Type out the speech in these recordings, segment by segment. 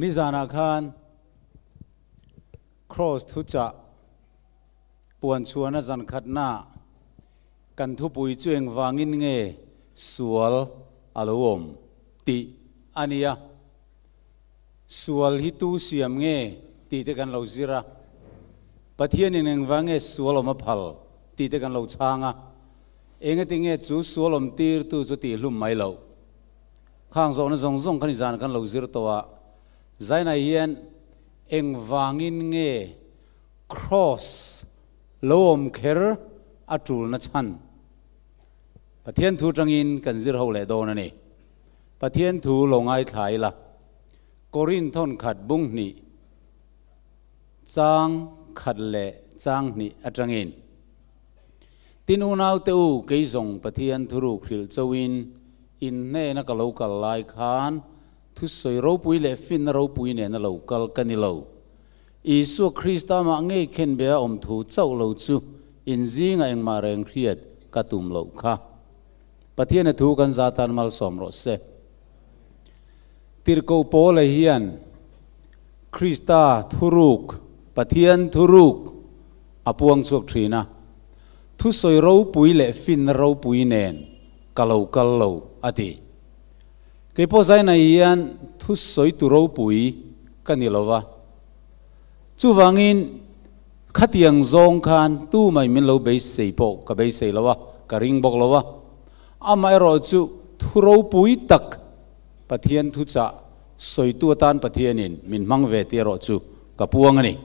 นิจานาคารครอสทุจะปวนชวนจันขัดหน้ากันทุปุยจวงวางินเงสวลอารมณ์ติอันนี้สวลฮิตุเสียมเงตีเตกันเราจิระปะเทียนหนึ่งวางเงสวลมาพัลตีเตกันเราช้างเองติเงจูสวลมตีร์ตูจุตีลุ่มไม่เราข้างโซนซงขันจานกันเราจิระตัวใจในเย็นเองวางินเงครอสลมเคร์อัตุลนัชันปะเทียนทูจังอินกันจิระเขาเลยโดนนี่ปะเทียนทูลงไอถ่ายละกอรินทอนขัดบุ้งนี่จางขัดเละจางนี่อัจังอินตินูนาวเตอูเกยส่งปะเทียนทูรุคริลเจวินอินเน่นักเลวกัลไลคานทุสอยรูปุยเล่ฟินรูปุยเน่นักเลวกัลกันนิเลวอิสุคริสต์มาเงยเข็นเบียอมทูเจ้าเลวจูอินซิงเองมาเร่งเครียดกัตุมเลวค่ะปะเทียนทูกันซาตานมัลสอมรสเซติรโกโปเลเฮียนคริสตาทุรุกปะเทียนทุรุกอปวงสุกทรีนะทุสอยรูปุยเล่ฟินรูปุยเน่นกัลเลวอดีเกี่ยวกับใจในยันทุสอยตุรูปุยกันนี่ละวะจู่วังอินขัดยังจงคันตู้ไม่มีเราไปเสียปกกับไปเสียละวะกับริงบอกละวะอาไม่รอจู่ทุรูปุยตักปะเทียนทุจ่าสอยตัวตานปะเทียนินมินมังเวทีรอจู่กับพวงนี่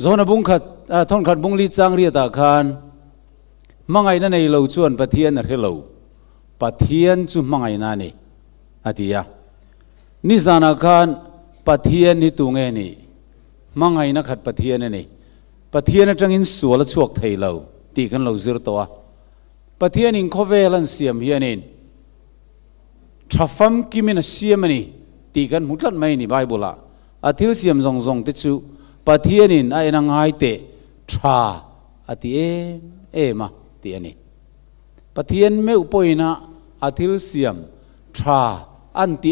โซนบุ้งขัดท่อนขัดบุ้งลีจังเรียตาคานมังไงนั่นในเราชวนปะเทียนอะไรเราปะเทียนจุมังไงนั่นนี่อาทิยานิจานาคารปะเทียนนี่ตุงเงนี่มังไงนักขัดปะเทียนนี่ปะเทียนจังอินสวลชวกไทยเราตีกันเราจิรตัวปะเทียนอินโคเวลันเสียมเฮียนินทรัฟฟัมกิมินเสียมนี่ตีกันมุดลัดไม่นี่ไบเบิลละอาทิลเสียมซงติดชูปะเทียนินไอ้นางไอเตทราอาทิเอมาตีอันนี้ปะเทียนไม่อุปยนะอาทิลเสียมทราอันตี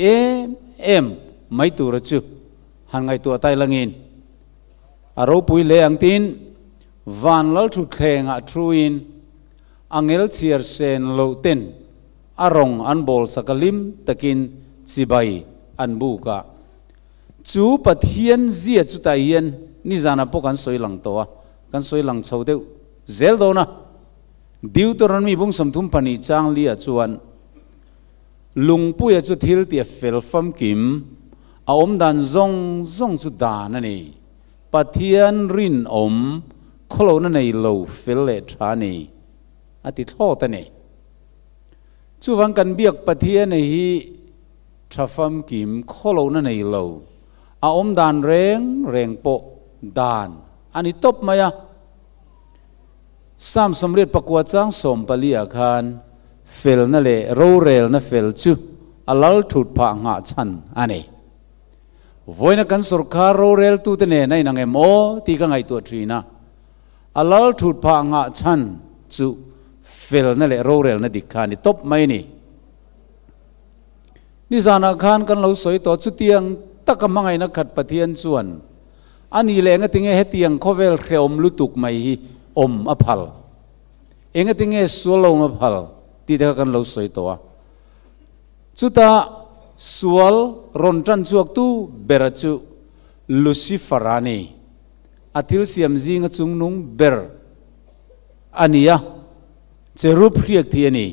เอ็มไม่ตัวระจุหันไงตัวไตลังอินอารมณ์ปุยเลี้ยงตินวันลัลทุกแข่งอัตรูอินอังเอลเชียร์เซนโลตินอารมณ์อันบอลสักลิมตะกินจิบายอันบุกะจูปะเทียนเสียจุดไตเย็นนี่จานาพวกกันสวยหลังตัวกันสวยหลังชาวเดียวเซลโดนะดิวตัวนั้นมีบุ้งสมทุมพันิจางเลียจวนลุงปุยจุดทิลเตียเฟลฟัมกิมอาอมดันซงจุดดานั่นเองปะเทียนรินอมโคโลนั่นเองโลเฟลเลทานีอติโทตันเองจู่วังกันเบียกปะเทียนในฮีทราฟัมกิมโคโลนั่นเองโลอาอมดันเร่งโปดานอันนี้ตบมายะสามสำเร็จประกวดจ้างสมปลีอาคารเฟลนั่นแหละโรเรลนั่นเฟลจูอัลลทุดพางาชันอันนี้วันนักการสุรคาโรเรลตูเตเน่ในนางเอโมตีกังไอตัวทรีนะอัลลทุดพางาชันจูเฟลนั่นแหละโรเรลนั่นดิคานี่ตบไม่นี่นิสานาคารกันเราสวยต่อชุดเตียงตะกมังไงนักขัดปะเทียนส่วนอันนี้แหละงั้นติงเฮเตียงโคเวลเคอมลุตุกไม่อมอภัลเองติงเงสวลอมอภัลที่เด็กกันเราสวยตัวสุดท้ายสวลรอนจันจวกตู้เบรจูลูซิฟารานีอาทิลเสียมจิงจุงนุงเบรอันนี้อะเจรูปเรียกที่นี่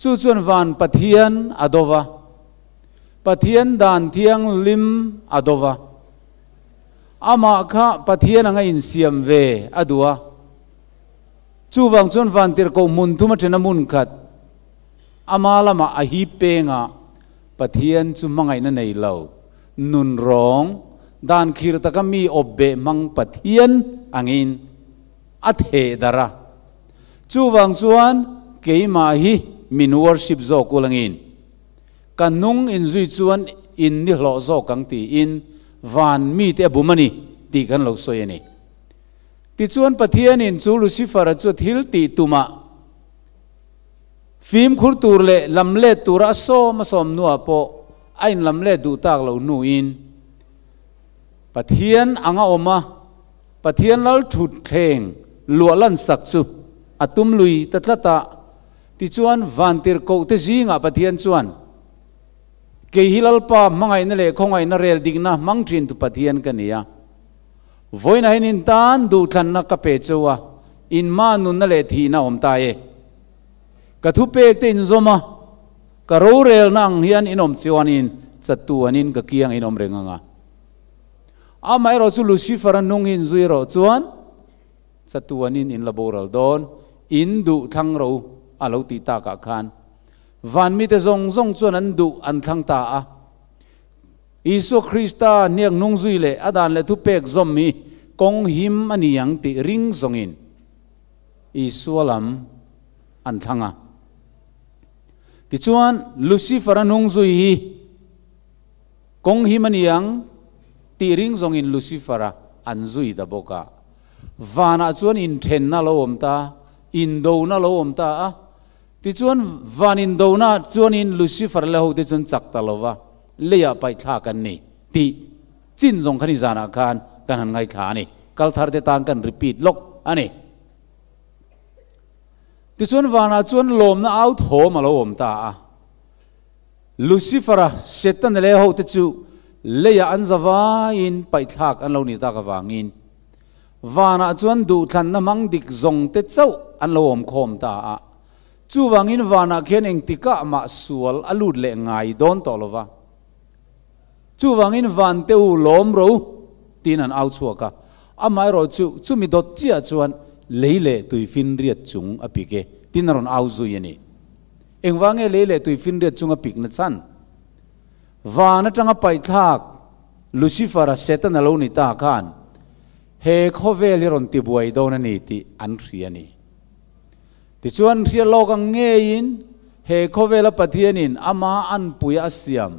จู่จวนวันปะเทียนอดวะปะเทียนดานเทียงลิมอดวะอามาค่ะปะเทียนงอินเสียมเวอดัวจู่วังจวนวันเตอร์ก็มุนทุมาเทนมุนขัดอามาละมาอหิเปงะปะเทียนจู่มังไงนั่นในเรานุนร้องดานคีรตะก็มีอบเบมังปะเทียนอังอินอัฐเฮดาระจู่วังจวนเกยมาฮิมินวอร์ชิปโซกุลังอินกันนุ่งอินจุยจวนอินนิหลอโซกังตีอินวันมีเตบุมันนี่ตีกันเราสวยนี่ติจวนปะเทียนอินจูลูซิฟาร์จุดฮิลตีตุมาฟิล์มขุดตูร์เล่ลำเล่ตูระโซมาสมนัวโป ai lam le du tak lo nu in pathian anga oma pathian lal thut theng lua lan sak chu atum lui tatlata ti chuan vantir ko te zinga pathian chuan ke hilal pa mangai na le khongai na rel ding na mang thin tu pathian kania voina hin tan du than na ka pe chuwa in ma nun na le thi na om ta e ka thu pek te in zoma ka ro rel nang hian inom chiwanin chatuanin ka kiang inom renganga amai ro chu Lucifer nung in zui ro chuan chatuanin in laboral don in du thang ro alo ti ta ka khan van mi te zong zong chuan an du an thang ta a Isu Krista niak nung zui le adan le thu pek zom mi kong him aniang ti ring zongin Isu alam an thanga ti chuan Lucifer nung zui hi kong him aniang ti ring zongin Lucifer an zui da boka vana chuan in then na lo om ta in do na lo om ta a ti chuan van in do na chuan in Lucifer le ho ti chuan chak ta lova leya pai thla kan ni ti chin zong khani zana khan kan han ngai thla ni kal thar te tang kan repeat lok ani ti chuan vana chuan lom na out ho ma lo om ta a Lucifer setan le ho te chu leya an zawa in pai thak an lo ni ta ka wangin vana chuan du thlan na mang dik zong te chau an lo om khom ta a chu wangin vana khen eng tika ma sual alut le ngai don to lova chu wangin van te u lom ro tin an au chuaka amai ro chu mi dot chia chuan leile tui fin riat chung apike tin ron au zu yani eng wange leile tui fin riat chung apik na chan vana tanga pai thak Lucifer setan alo ni ta khan he khovel ron ti buai don ani ti an riani ti chuan ria lok ang nge in he khovela pathianin ama an puya siam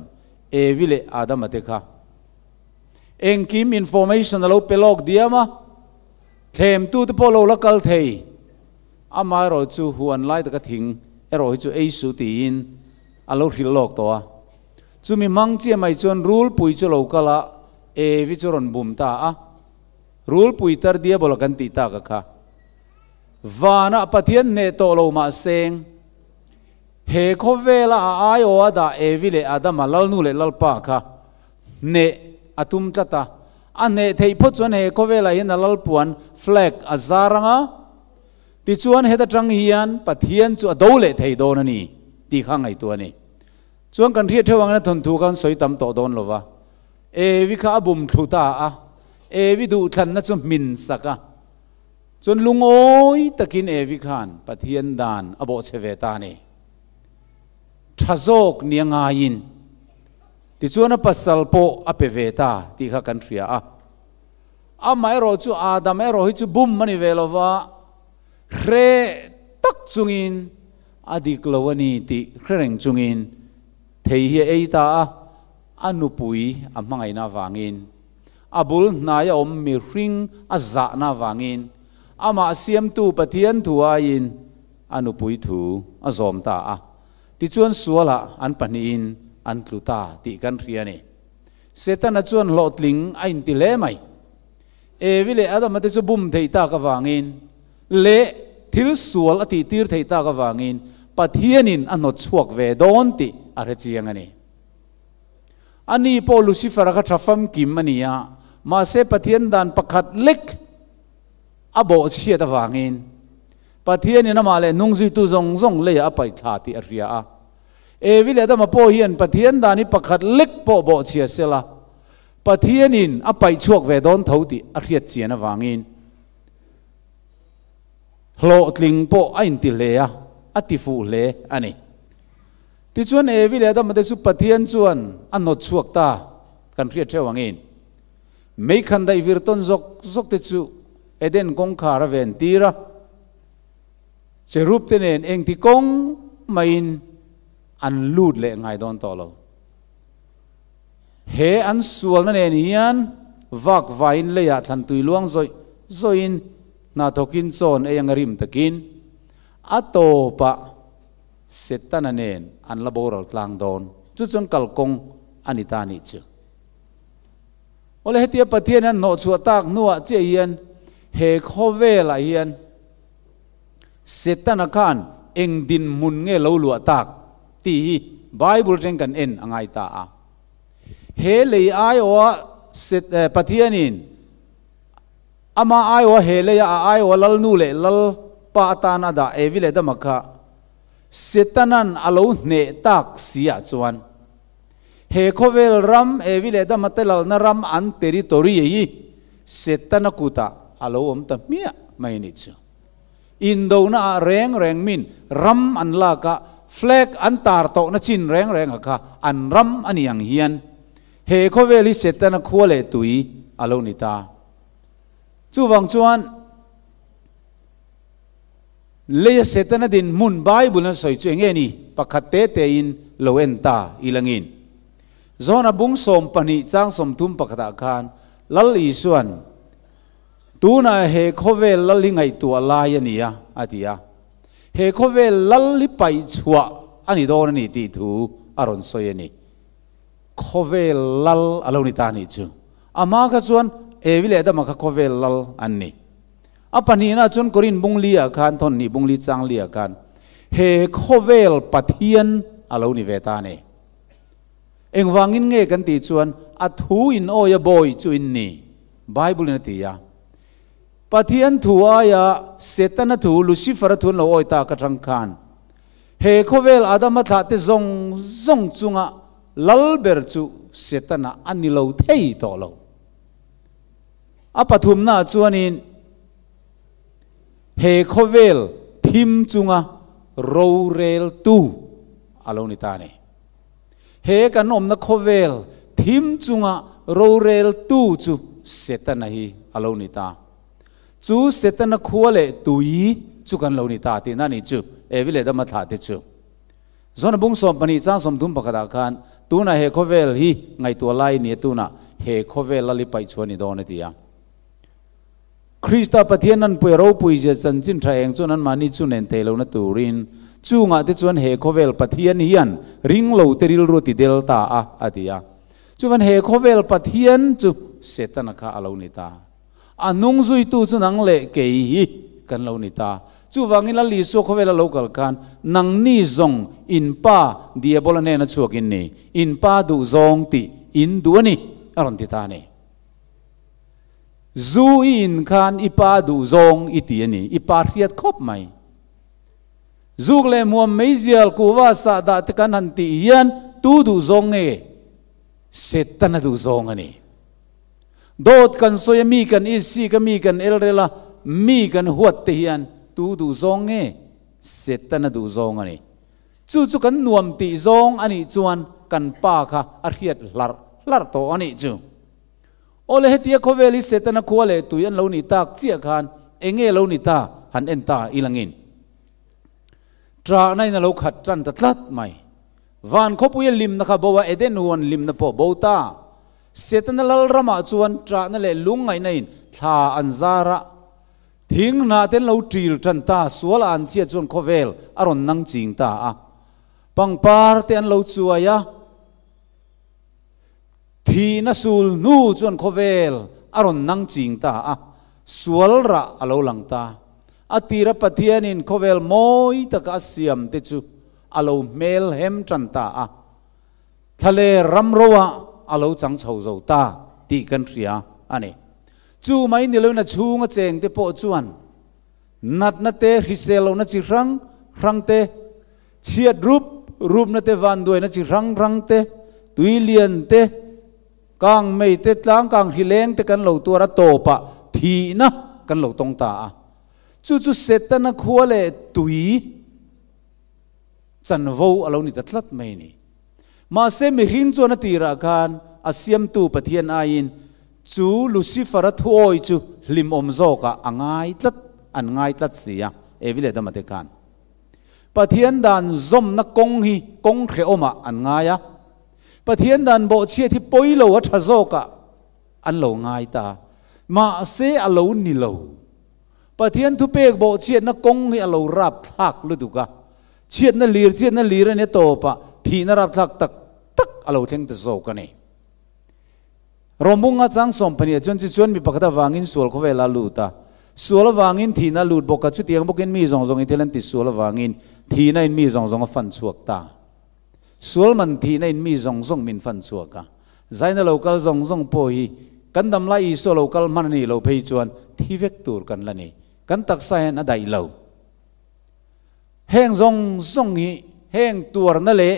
evile adam atekha engkim information alo pelok diama them tu te polo lakal thei ama ro chu huan lai ta ka thing ero chu ei su ti in alo rilok to a chu mi mang che mai chuan rule pui chu lo kala evi chu ron bum ta a rule pui tar dia bol kan ti ta ka kha vana pathian ne to lo ma seng he khovela ai o ada evile adam lal nu le lal pa kha ne atum tata ane thei pho chuan he khovela in lal puan flag azaranga ti chuan heta tang hian pathian chu adole thei don ani ti khang ai tu ani chuan kan ria thewang na thon thu kan soi tam to don lova evi kha bum thuta a evi du thlan na chu min saka chun lungoi takin evi khan pathian dan abo cheve ta ni thazok nianga in ti chuan a pasal po apeveta ti kha kan ria a mai ro chu adam ero hi chu bum mani velova re tak chungin adik lowani ti khreng chungin thei hi eita anupui amangai na wangin abul naya om mi ring azza na wangin ama siam tu pathian thua in anupui thu azom ta a ti chuan suala an panin an tluta ti kan riani setan a chuan lotling ain ti le mai evile adam ate chu bum thei ta ka wangin le thil sual ati tir thei ta ka wangin pathianin anot chuak ve don ti are chiang ani ani po Lucifer ka thafam kim ania ma se pathian dan pakhat lek abo chia ta wangin pathian ina male nungzi tu zong zong le apai tha ti aria a evile da ma po hian pathian dani pakhat lek po bo chia sela pathianin apai chuak ve don thoti a riat chiana wangin hlo tling po ain ti le a ati fu le ani ti chuan evile da ma te su pathian chuan anot chuak ta kan riat thewangin mei khan dai virton zok zok te chu eden kong khara ven tira cherup tenen eng ti kong main an lut le ngai don to lo he an sual na nen hian vak vain le ya than tui luang zoi zoin na thokin chon eyang rim takin atopa setan anen an laboral tlang don chu chon kalkong anita ni chu ole hetia pathian an no chu tak nuwa che hian he khovel a hian setan khan eng din mun nge lo lu tak ti bible teng kan en angai ta a he le ai o set pathian in ama ai o he le ai o lal nu le lal pa ta na da evile da makha setanan alo ne tak sia chuan he khovel ram evile da matelal na ram an territory yi setana kuta alo om ta mia mai ni chu indo na reng min ram an la ka flag an tar to na chin reng ka an ram aniang hian he khoveli setana khole tui alo ni ta chu wang chuan le setana din mun bible na soi chu nge ni pakhat te in loen ta ilangin zona bung som pani chang som thum pakhata khan lal i suan tuna he khovel lalingai tu ala yania atia he khovel lalli pai chua ani don ni ti thu aron soyeni khovel lal aloni ta ni chu ama ka chuan evile da ma ka khovel lal anni apani na chun korin bungli a khan thon ni bungli chang li a khan he khovel pathian aloni veta ne engwangin nge kan ti chuan a thu in oya boy chu in ni bible na ti ya pathian thu aya setana thu lucifer thu lo oi ta ka thang khan he khovel adama tha te zong chunga lal ber chu setana anilo thei to lo apathum na chuanin he khovel thim chunga ro rel tu aloni ta ne he kan om na khovel thim chunga ro rel tu chu setana hi aloni ta chu setana khuale tui chu kan lo ni ta ti na ni chu evile da ma tha te chu zona bung som pani chang som thum pakada khan tuna he khovel hi ngai tu lai ni tuna he khovel lali pai choni do na ti ya krista pathian an pui ro pui je chan chin tha eng chuan an mani chu nen te lo na turin chu nga te chuan he khovel pathian hian ring lo teril ro ti del ta a atia chuan he khovel pathian chu setana kha alo ni ta anung zui tu chu nang le ke hi kan lo ni ta chu wangin la li so khowela local kan nang ni zong in pa diabol ne na chuak in ni in pa du zong ti in du ani aron ti ta ni zu in khan ipa du zong iti ani ipa riat khop mai zuk le muam meizial ku wa sa da te kan han ti hian tu du zong nge setana du zong ani dot kan soya mi kan isi ka mi kan elrela mi kan huat te hian tu du zong nge setana du zong ani chu kan nuam ti zong ani chuan kan pa kha a riat lar to ani chu ole hetia khoveli setana khole tuyan lo ni tak chia khan enge lo ni ta han enta ilangin tra nai na lo khat tran ta tlat mai van khopuya lim na kha bowa eden won lim na po bota setana lal rama chuan tra na le lungai nain tha anzara thing na ten lo tril tran ta sual an chia chuan khovel aron nang ching ta a pangpar te an lo chuaya thi na sul nu chuan khovel aron nang ching ta a sual ra alo lang ta atira pathian in khovel moi taka siam te chu alo mel hem tran ta a thale ram rowa alo chang chho zo ta ti kan ria ani chu mai ni lo na chunga cheng te po chuan nat na te hiselo na chi rang te chiat rup na te van doi na chi rang te tuilian te kang mei te tlang kang hileng te kan lo tura to pa thi na kan lo tong ta chu setana khole tui chan vo alo ni tatlat mai ni ma se mi hin chu na tira kan asiam tu pathian ain chu lucifer thuoi chu lim om zo ka angai tlat sia evile da mate kan pathian dan zom na kong hi kong khe oma an ngaya pathian dan bo chia thi poilo wa thazo ka an lo ngai ta ma se alo ni lo pathian thu pek bo chia na kong hi alo rap thak lu du ka chiat na lir ne to pa thi na rap thak tak alo theng te zo ka ni rombung nga chang som phani chon chi chon mi pakata wangin sual ko vela luta sual wangin thina lut boka chu tiang bokin mi zong zong ithelan ti sual wangin thina in mi zong zong fan chuak ta sual man thina in mi zong zong min fan chuak ka zaina local zong zong po hi kan dam lai so local man ni lo phei chuan thi vek tur kan la ni kan tak sa hen adai lo heng zong zong hi heng tur na le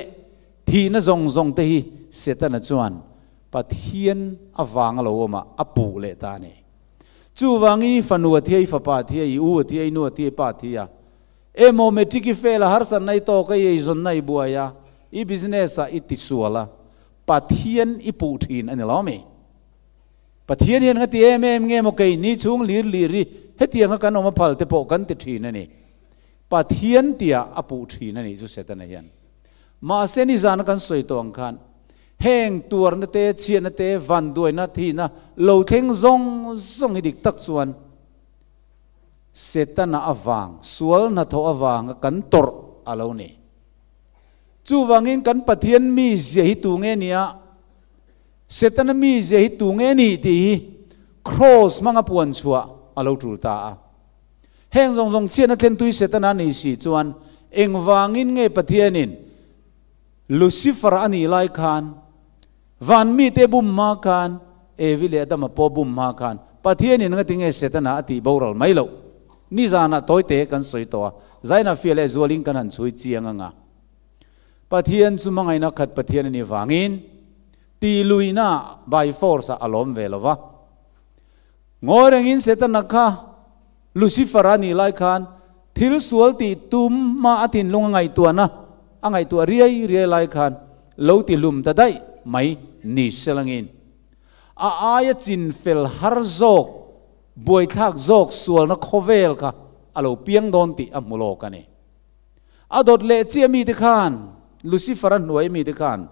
thina zong zong te hi setana chuan pathian awang lo ma apu le ta ne chu wangi fanua thiai fa pa thiai u thiai nu thiai pa thia emo metric fail har san nai to ka ye zon nai buaya i business a itisuala pathian ipu thin ani lo me pathian yen ngati em nge mo kai ni chung lir ri hetianga kan oma phal te po kan ti thin ani pathian tia apu thin ani chu setana yan ma se ni zan kan soi tong khan heng tuar na te chian na te van duai na thi na lo theng zong zong idik tak chuan setana awang sual na tho awang kan tor alo ni chu wangin kan pathian mi je hi tu nge nia setana mi je hi tu nge ni ti cross manga puan chua alo tul ta heng zong zong chian na thlen tui setana ni si chuan eng wangin nge pathianin Lucifer ani lai khan van mi te bum ma khan evile adama po bum ma khan pathianin nga tinge setana ati boral mailo ni zana toite kan soi to zaina fiele zualing kan han chui chianga nga pathian chumangai na khat pathian ni wangin ti luina by force alom velova ngorengin setana kha Lucifer ani lai khan thil sual ti tum ma atin lungai tuana angai tu riai lai khan lo ti lum ta dai mai ni selangin aya chin fel har zok boi thak zok sual na khovel ka alo piang don ti amulo ka ni adot le chi mi ti khan Lucifer an nuai mi ti khan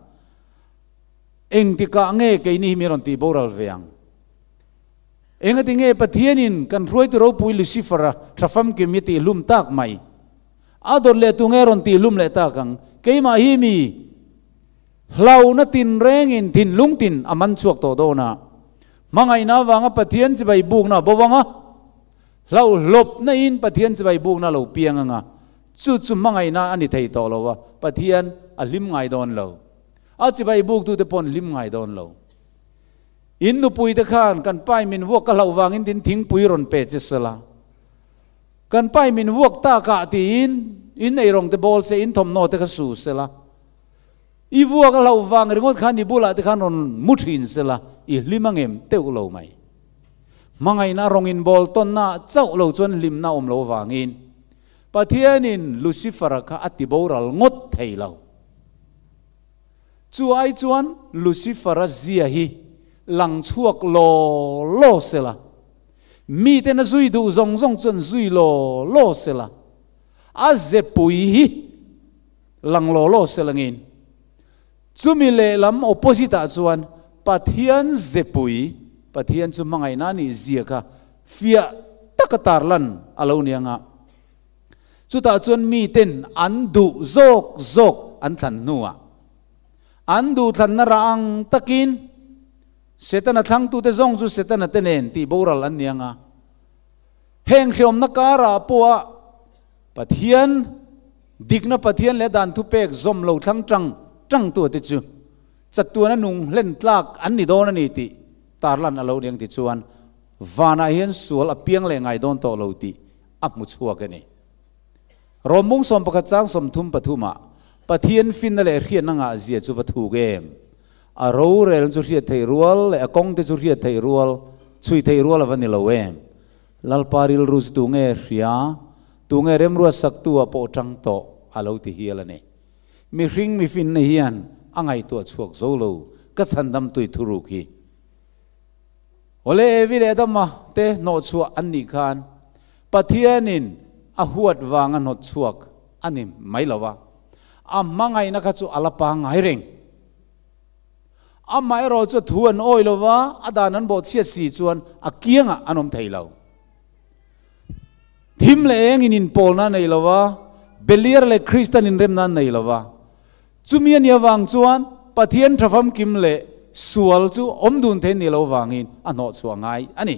eng ti ka nge ke ni mi ron ti boral veang eng ati nge pathianin kan roi tu ro pui Lucifer trafam ki mi ti lum tak mai ador le tu ngeron ti lum le ta kang keima hi mi hlau na tin reng in tin lung tin aman chuak to do na mangai na wanga pathian chi bai buk na bowanga hlau lop na in pathian chi bai buk na lo pianga nga chu chu mangai na ani thei to lo wa pathian a lim ngai don lo a chi bai buk tu te pon lim ngai don lo in nu pui te khan kan pai min wok ka hlau wangin tin thing pui ron pe che sala kan pai min wok ta ka ti in ei rong te bol se in thom no te ka su sela i vua ka lau wang ringot khan ni bula te khan on muthin sela i limangem te u lo mai mangai na rong in bol ton na chau lo chon lim na om lo wangin pathianin Lucifer ka ati boral ngot thei lo chu ai chuan Lucifer zia hi lang chuak lo sela mi te na zui du zong zong chun zui lo sela a ze pui hi lang lo selangin chumi le lam opposite a chuan pathian ze pui pathian chu mangai na ni zia ka fia takatarlan alo nianga chu ta chuan mi ten an du zok an than nuwa an du than na rang takin setana thang tu te zong chu setana tenen ti boral an nianga heng khiom na kara poa pathian dikna pathian le dan thu pek zom lo thang trang tu ti chu chatu na nung len tlak an ni don ani ti tarlan alo ding ti chuan vana hian sual apiang le ngai don to lo ti amu chuak ani romung som pakhat chang som thum pathuma pathian fin le khian nga zia chu va thu game a ro rel chu riat thei rual le akong te chu riat thei rual chui thei rual avani lo em lal paril rus tu nge ria tu nge rem ruat sak tu a po tang to alo ti hialani mi ring mi fin ne hian angai tu chuak zo lo ka chandam tui thuru ki ole evile dama te no chu anni khan pathianin a huat wanga no chuak ani mai lawa a mangai na kha chu alapa ngai reng a mai ro chu thuan oi lawa adanan bo chia si chuan a kianga anom theilo thim le eng in pol na nei lawa belier le Christian in rem na nei lawa chumian ya wang chuan pathian thafam kim le sual chu omdun the ni lo wangin ano chuangai ani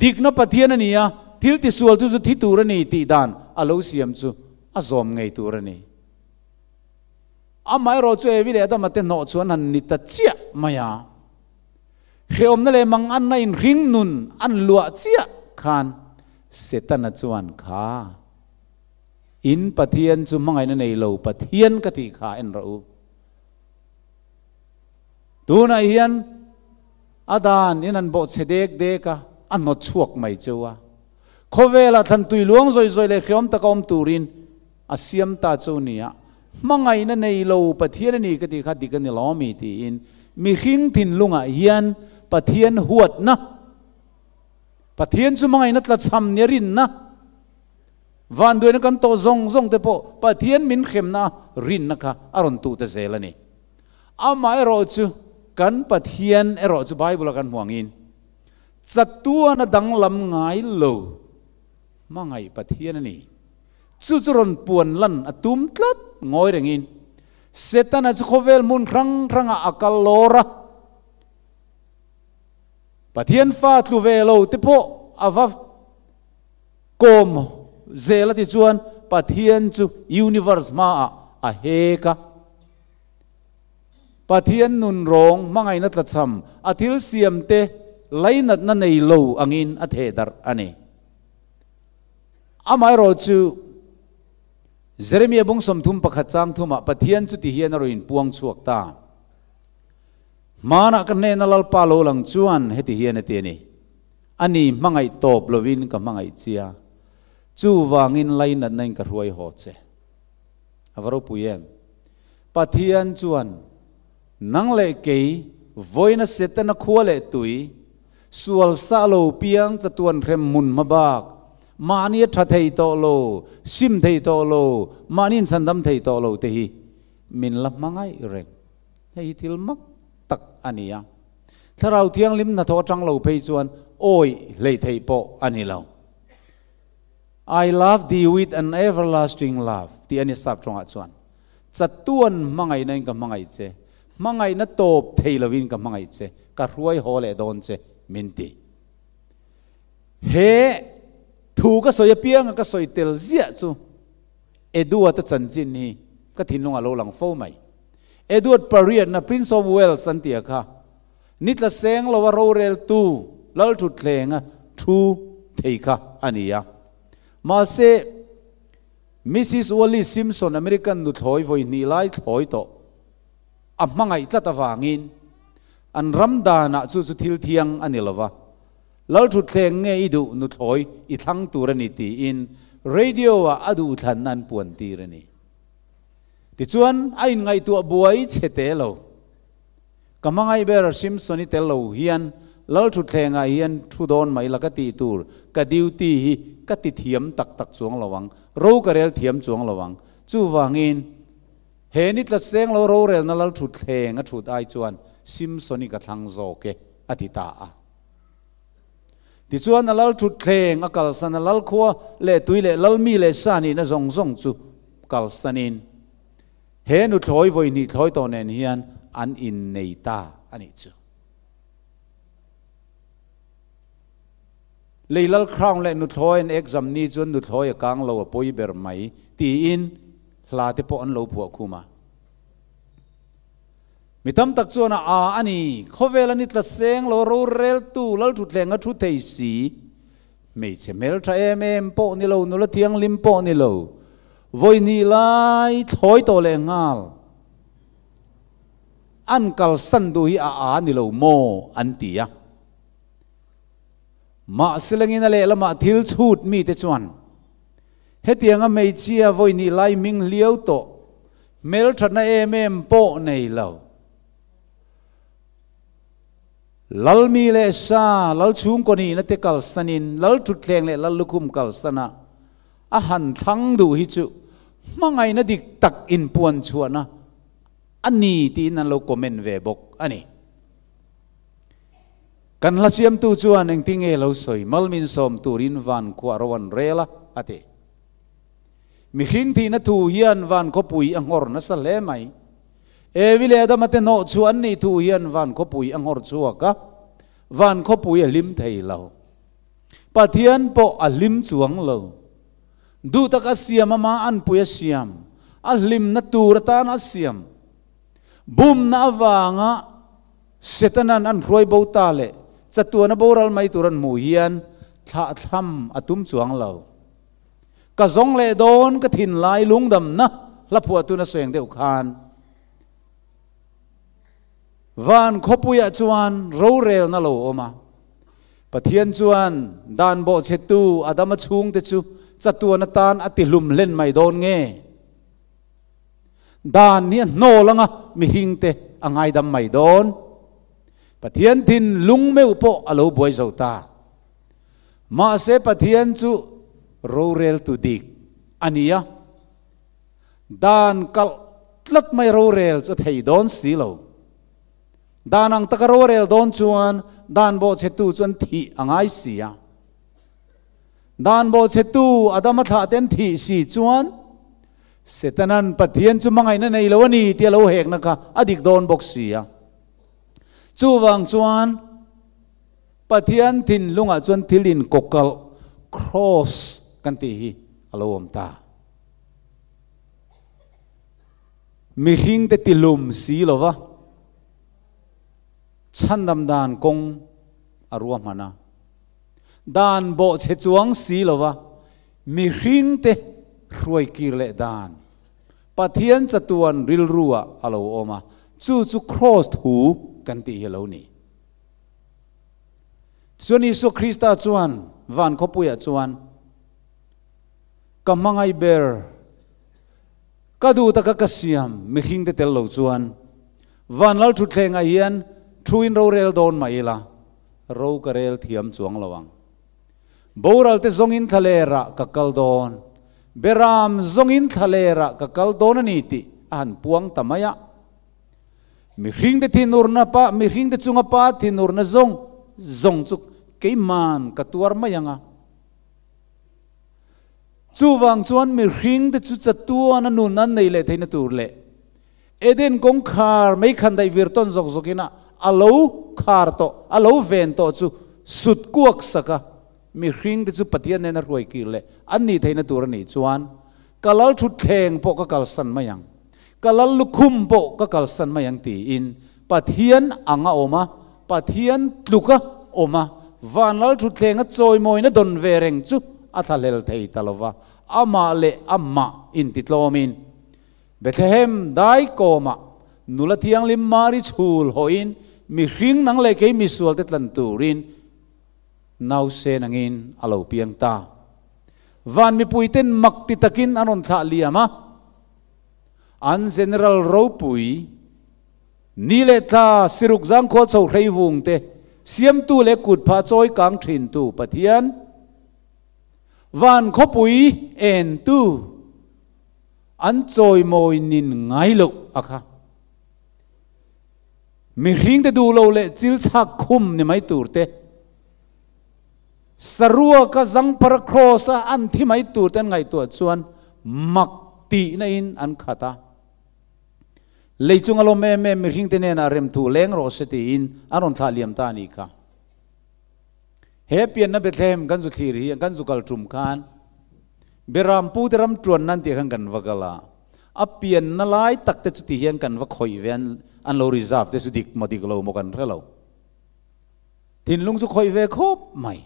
dikna pathian ania thil ti sual chu thi turani ti dan alo siam chu azom ngei turani amai ro chu evi le da mate no chuan han ni ta chia maya hreom na le mang an na in ring nun an lua chia khan setana chuan kha in pathian chu mangai na nei lo pathian ka ti kha en ro tuna hian adan in an bo chedek de ka an no chuak mai chuwa khovela than tui luang zoi zoi le hreom ta kom turin asiam ta chu nia mangai na nei lo pathian ni ka ti kha ti kan lo mi ti in mi hing thin lunga hian pathian huat na pathian chu mangai na tla cham nerin na van duin kan to zong zong te po pathian min khem na rin na kha aron tu te zelani amai ro chu kan pathian ero chu bible kan huangin chatua na danglam ngai lo mangai pathian ni chu churon puan lan atum tlat ngoi rengin setana chu khovel mun rang ranga akal lora pathian fa tlu ve lo te po ava kom zela ti chuan pathian chu universe ma a heka pathian nun rong mangai na tlacham athil siam te lainat na nei lo angin a thedar ani amai ro chu Jeremiah bung som thum pakhat chang thuma pathian chu ti hian ro in puang chuak ta mana kan ne na lal pa lo lang chuan heti hian ati ni ani mangai top lovin ka mangai chia chu wangin lainat nain ka ruai ho che avaro puyem pathian chuan nang le ke voina setana khuale tui sual sa lo piang chatuan rem mun mabak mani thathei to lo sim thei to lo manin sandam thei to lo te hi min la mangai reng hei thil mak tak ania tharau thiang lim na tho tang lo phei chuan oi lei thei po ani lo I love thee with an everlasting love ti ani sap thonga chuan chatuan mangai nain ka mangai che mangai na top thei lovin ka mangai che ka ruai hole don che minti he thu ka soya piang ka soi tel zia chu edua ta chanchin ni ka thinunga lo lang fo mai Edward Parian na Prince of Wales antia kha nitla seng lo ro rel tu lal thu tlenga thu thei kha ania ma se Mrs. Wally Simpson American nu thoi voi ni lai thoi to amangai tlata wangin an ramdana chu chu thil thiang anilawa lal thu thleng nge idu nu thoi I thang turani ti in radio wa adu than nan puan ti rani ti chuan ain ngai tu buai chete lo kamangai ber Simpson tel lo hian lal thu thlenga hian thu don mai lakati tur ka duty hi ka ti thiam tak tak chuang lawang ro karel thiam chuang lawang chu wangin he nit la seng lo ro rel na lal thu thleng a thut ai chuan Simpson ka thang zo ke atita a ti chuan na lal thu thleng a kal san lal khuwa le tui le lal mi le sani na zong zong chu kal sanin he nu thloi voi ni thloi to nen hian an in nei ta ani chu leilal crown le nu thloi an exam ni chuan nu thloi a kang lo a poi ber mai ti in hla te po an lo phu khuma mitam tak chuan a ani khovel ani tla seng lo ro rel tu lal thu tlenga thu thei si mei che mel tha em po ni lo nu la thiang lim po ni lo voi ni lai thoi to le ngal an kal san du hi a ni lo mo an tia ma silangina le lama thil chut mi te chuan hetianga mei chia voi ni lai ming liau to mel thana em po nei lo lal mi le sa lal chung ko ni na te kal sanin lal thut thleng le lal lukum kal sana a han thang du hi chu mangai na dik tak in puan chuana ani ti nan lo comment ve bok ani kan la siam tu chuan eng ting e lo soi malmin som turin van kwa rowan rela ate mi khing thi na thu hian van ko pui angor na sa le mai vile adam te no chuan ni thu hian van kho pui angor chuaka van kho pui lim thei lo pathian po alim chuang lo du tak asiam ama an pui asiam alim na tur tan asiam bum na awanga setanan an roi bo ta le chatuana boral mai turan mu hian tha tham atum chuang lo ka zong le don ka thin lai lungdam na lapu atuna soeng deuh khan van khopuya chuan ro rel na lo oma pathian chuan dan bo chetu adama chung te chu chatuana tan atilum len mai don nge dan ni no langa mi hingte angai dam mai don pathian thin lung meu po alo boi zota ma se pathian chu ro rel tu dik ania dan kal tlat mai ro rel chu thei don si lo danang takaro rel don chuan dan bo chetu chuan thi angai sia dan bo chetu adama tha ten thi si chuan setanan pathian chu mangai na nei lo ani ti lo hek na ka adik don bok sia chu wang chuan pathian thin lunga chuan thilin kokal cross kan ti hi alo om ta mi hing te tilum si lo wa chan dam dan kong aruam hana dan bo che chuang si lo wa mi hing te ruai kir le dan pathian chatuan ril ruwa alo oma chu chu cross thu kan ti hello ni chuan Isu Krista chuan van khopuya chuan kamangai ber kadu taka kasiam mi hing te tel lo chuan van lal thu thlenga hian thuin ro rel don maila ro karel thiam chuang lawang boral te zongin thalera kakal don beram zongin thalera kakal don ani ti an puang tamaya mi hing te thinur na pa mi hing te chunga pa thinur na zong zong chu keiman katuar mayanga chu wang chuan mi hing te chu chatuan anun an nei le theina tur le eden kong khar mai khan dai virton zok zokina alo khar to alo ven to chu sut kuak saka mi hring te chu pathian nen roi kir le an ni theina tur ani chuan kalal thu thleng po ka kal san mayang kalal lukhum po ka kal san mayang ti in pathian anga oma pathian tluka oma vanal thu thleng a choi moi na don vereng chu athalel thei talova ama le amma in titlomin Bethlehem dai koma nula thiang lim mari chul hoin mi hring nang le ke mi sual te tlan turin nau se nangin alo piang ta van mi puiten makti takin anon tha liama an general ro pui ni le tha siruk jang kho chau rei wung te siam tu le kut pha choi kang thin tu pathian van kho pui en tu an choi moi nin ngai lo akha mi hring te du lo le chil chak khum ni mai tur te sarua ka zang par crossa an thi mai tur ten ngai tu chuan mak ti na in an khata leichung alo me mi hring te ne na rem thu leng ro se ti in aron tha liam ta ni kha he pian na Bethlehem kan zu thir hi kan zu kal trum khan beram pu teram tuan nan ti khan kan wakala a pian na lai tak te chu ti hian kan wa khoi ven an lo reserve te su dik modik lo mo kan relo tin lung chu khoi ve khop mai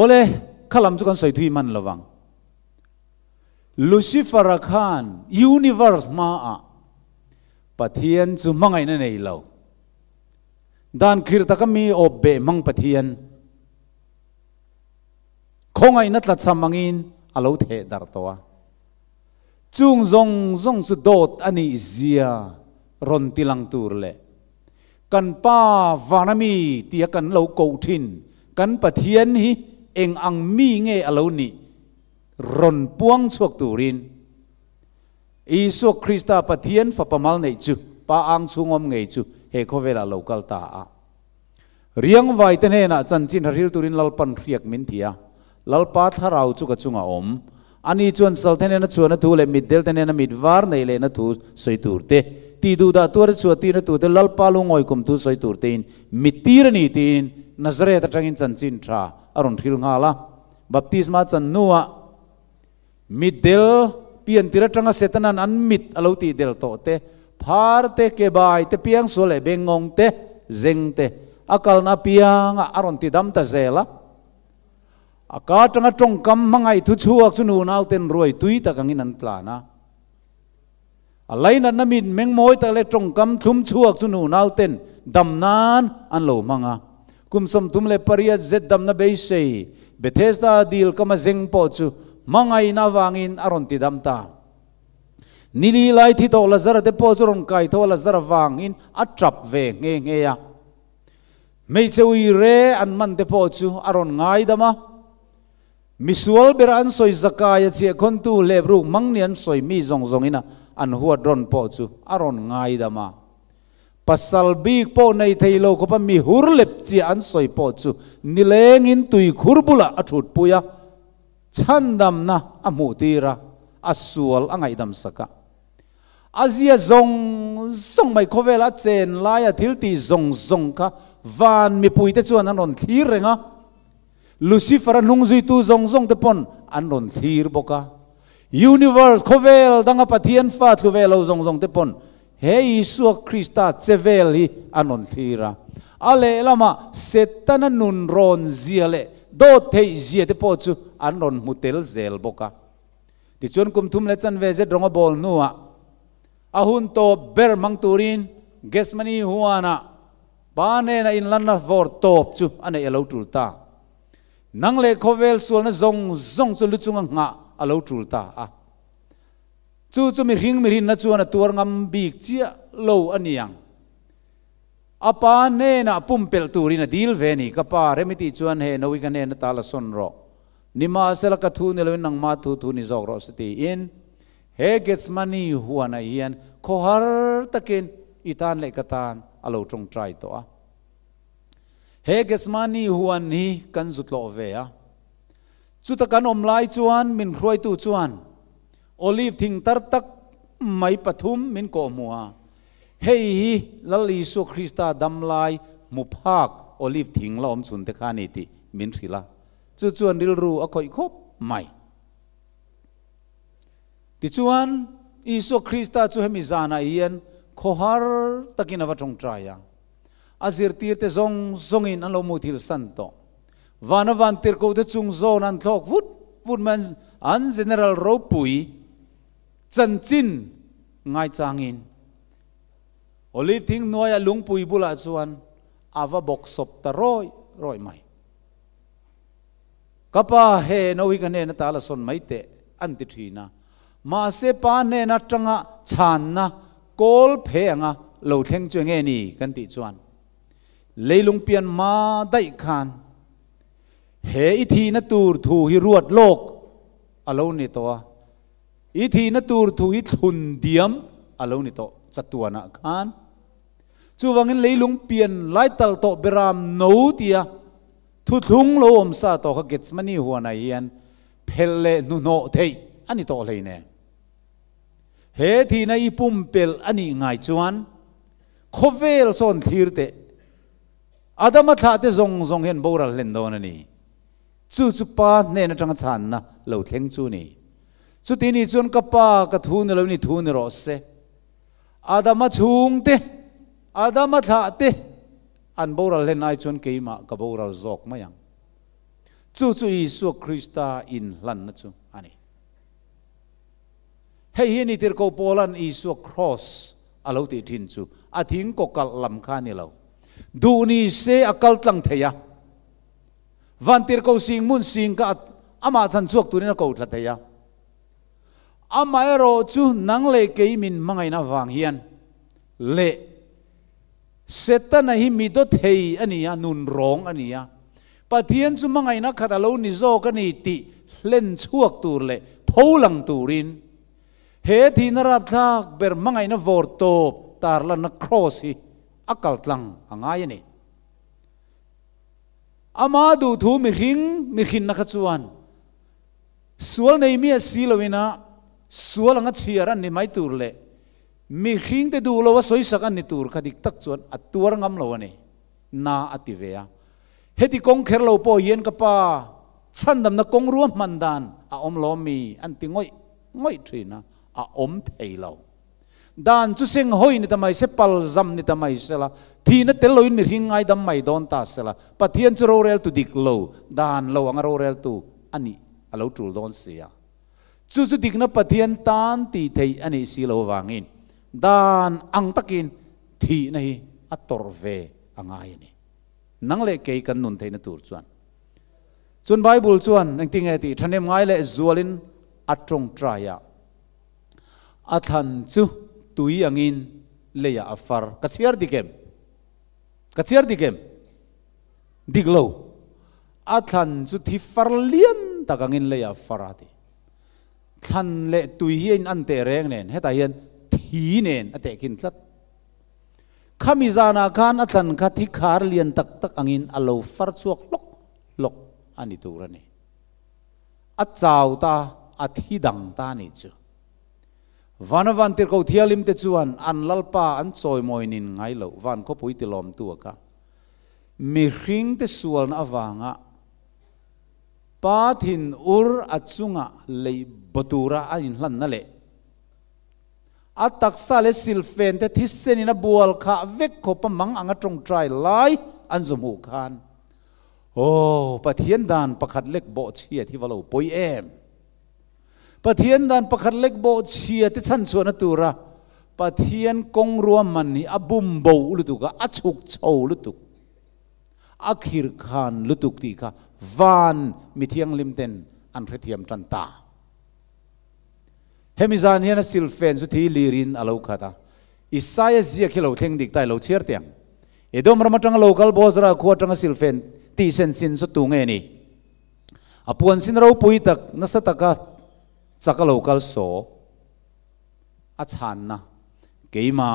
ole khalam chu kan soi thui man lawang Lucifer khan universe ma a pathian chu mangai na nei lo dan khir takami obbe mang pathian khongai na tlat samangin alo the dar towa chung zong zong su dot ani zia ron tilang tur le kan pa vanami tia kan lo ko thin kan pathian hi eng ang mi nge alo ni ron puang chuak turin Isu Krista pathian fa pamal nei chu pa ang chungom ngei chu he khovela local ta a riang vai ten he na chan chin haril turin lalpan riak min thia lalpa tharau chu ka chunga om ani chuan sal thene na chuan na thu le mit del thene na mit var nei le na thu soi tur te ti du da tur chu ti na tu te lal palu ngoi kum tu soi tur te in mit tir ni tin Nazareth atangin chan chin tha aron thil nga la baptisma chan nuwa mit del pian tira tanga setanan an mit alo ti del to te phar te ke bai te piang so le bengong te zeng te akal na piang aron ti dam ta zela aka tanga tong kam mangai thu chuak chu nu nau ten roi tui ta kangin an tlana alain na min meng moi ta le tong kam thum chuak chu nu nau ten dam nan an lo manga kum som tum le paria zet dam na be sei Bethesda dil kama zeng po chu mangai na wangin aron ti dam ta nili lai thi to lazar te po chu ron kai to lazar wangin atrap ve nge ya mei chewi re an man te po chu aron ngai dama misual beran soi zakaya che khon tu le bru mangnian soi mi zong zong ina an huwa dron po chu aron ngai dama pasal big po nei thailo ko pa mi hurlep chi an soi po chu nileng in tui khurbula athut puya chandam na amu tira asual angai dam saka azia zong zong mai khovela chen laia thilti zong zong ka van mi puite chuan an ron thir renga Lucifer nung zui tu zong zong te pon an ron thir boka universe khovel danga pathian fa thuvelo zong zong te pon he Isu Krista chevel hi an ron thira ale lama setana nun ron ziale do thei zia te po chu an ron mutel zel boka ti chuan kum thum le chan ve je dronga bol nuwa ahun to ber mang turin gesmani huana bane na in lanna vor top chu ane elo tulta nang le khovel sual na zong zong chu luchunga nga alo tulta a chu mi ring na chuan tur ngam bik chia lo aniang apa ne na pumpel turina dil veni kapa remiti chuan he no wikan ne na tala son ro nima sela ka thu ne lo nang ma thu ni zok ro sati in he gets money huana ian kohar takin itan le katan alo trong try to a he gets money huan ni kan zutlo ve a chuta kan om lai chuan min roi tu chuan olive thing tar tak mai pathum min ko mua hei lali Isu Krista dam lai muphak olive thing la om chun te khani ti min thila chu chuan ril ru a khoi khop mai ti chuan Isu Krista chu hemi zana ian khohar takin ava tong traya azir tir te zong zongin an lo muthil san to vana van tir ko te chung zon an thok vut man an general ro pui chan chin ngai changin olive thing noya lung pui bula chuan ava bok sop ta roi mai kapa he no wi kan ne na tala son mai te an ti thina ma se pa ne na tanga chan na kol phe anga lo thleng chu nge ni kan ti chuan leilung pian ma dai khan he I thi na tur thu hi ruat lok alo ni to I thi na tur thu hi thun diam alo ni to chatuana khan chu wangin leilung pian lai tal to beram no tia thu thung lo om sa to ka gets mani huana ian phelle nu no thei ani to leine he thi na I pumpel ani ngai chuan khovel son thirte adama thate zong hen boral len don ani chu pa ne na tang chan na lo thleng chu ni chu ti ni chun ka pa ka thu ne lo ni thu ni ro se adama chung te adama thate an boral len ai chun keima ka boral zok mayang chu Isu Krista in lan na chu ani hei ni tir ko polan Isu cross alo ti thin chu a thing ko kal lam kha ni lo du ni se akal tlang theya van tir ko sing mun sing ka ama chan chuak turin ko thla theya ama ero chu nang le ke min mangai na wang hian le setana hi mi do thei ania nun rong ania pathian chu mangai na khatalo ni zo ka ni ti len chuak tur le pholang turin he thi na rap thak ber mangai na vor top tar la na cross hi akal tlang angai ni ama du thu mi khin na khachuan sual nei mi silowina sual anga chiaran ni mai tur le mi hring te du lo wa soi sakan ni tur khadik tak chuan atur ngam lo ani na ativea heti kong kher lo po yen ka pa chandam na kong ruam mandan a om lo mi an ti ngoi thina a om thei lo dan chu seng hoi ni tamai se pal zam ni tamai sela thina tel lo in mi hring ngai dam mai don ta sela pathian chu ro rel tu dik lo dan lo anga ro rel tu ani alo tul don sia chu chu dik na pathian tan ti thei ani si lo wangin dan ang takin thi nei ator ve angai ni nang le ke kan nun thei na tur chuan chun bible chuan nang tinge ti thanem ngai le zualin atrong traya athan chu tui angin leya afar kachiar dikem diglo athan chu thi farlian takangin leya farati than le tui hian an te reng nen heta hian thi nen ate kin tlat khamizana khan athan kha thi khar lian tak tak angin alo far chuak lok ani turani a chaw ta a thi dang ta ni chu vanavan tir ko thialim te chuan an lalpa an choi moinin ngai lo van ko pui tilom tu ka mi hring te sual na awanga pathin ur achunga lei botura a in hlan na le ataksa le silfen te thisenina bual kha vek ko pamang anga tong try lai an zomu khan pathian dan pakhat lek bo chia thi valo poi em pathian dan pakhat lek bo chia te chan chuana tura pathian kong ruam man ni abum bo lutuka achuk chho lutuk akhir khan lutuk ti kha van mithiang limten an khethiam tan ta hemizan hian silfen su thi lirin alo khata isaiah zia khilo thleng dik tai lo chiar tiang edom ramatang local bozra khuatang silfen ti sen sin su tu nge ni apuan sin ro pui tak nasataka chaka local so a chan na keima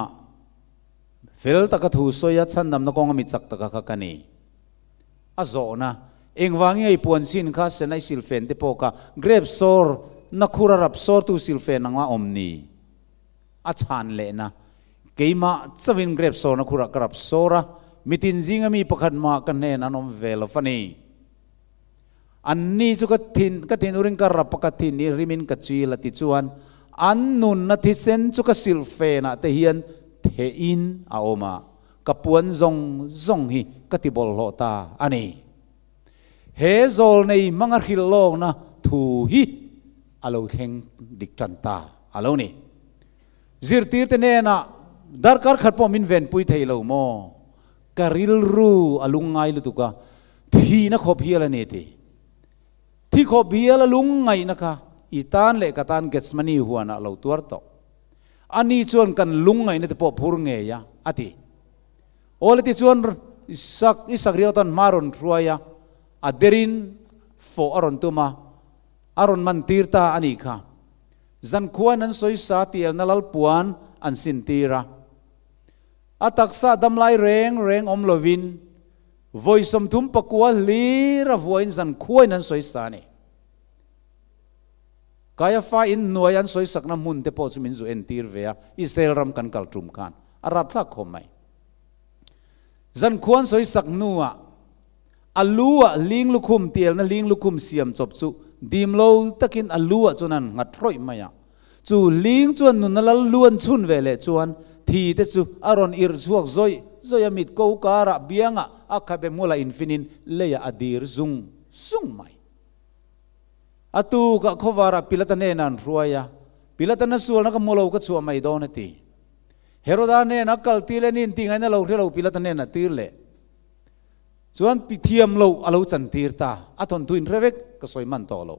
fel taka thu soya chan nam na kong mi chak taka ka kani a zo na engwangi ai puan sin kha senai silfen te poka grape sor na khura rap sor tu silfen nangwa omni a chan le na keima chawin grape sor na khura karap sora mitin zinga mi pakhat ma kan ne nanom velo fani anni chu ka thin uring ka rap ka thin ni rimin ka chi la ti chuan an nun na thi sen chu ka silfe na te hian the in a oma ka puan zong hi ka ti bol lo ta ani he zol nei manga khil long na thu hi alo theng dik tan ta alo ni zirtir te ne na darkar khat po min ven pui thei lo mo karil ru alungai lu tuka thi na khop hi ala ne ti thi khop hi ala lungai na ka itan le katan gets mani huana lo tuar to ani chuan kan lungai ne te po phur nge ya ati ole ti chuan isak riotan maron ruaya aderin fo aron tuma aron man tirta ani kha zan khuan an soi sa tiel nalal puan an sin tira ataksa damlai reng om lovin voisom thum pakwa lira voin zan khuan an soi sa ni kaya fa in nuayan soi sakna mun te po chumin zu entir vea Israel ram kan kal trum khan arab thla khomai zan khuan soi sak nuwa alua ling lukhum tiel na ling lukhum siam chop chu dimlo takin alua chunan ngatroi maya chu ling chuan nun nalal luan chun vele chuan thi te chu aron ir chuak zoi amit ko kara bianga akhabe mula infinin leya adir zung mai atu ka khowara pilatane nan ruaya pilatana sul na ka molo ka chu mai donati heroda ne na kal tilenin tingai na lo thelo pilatane na tirle chuan pithiam lo alo chan tirta athon tuin revek ka soiman to lo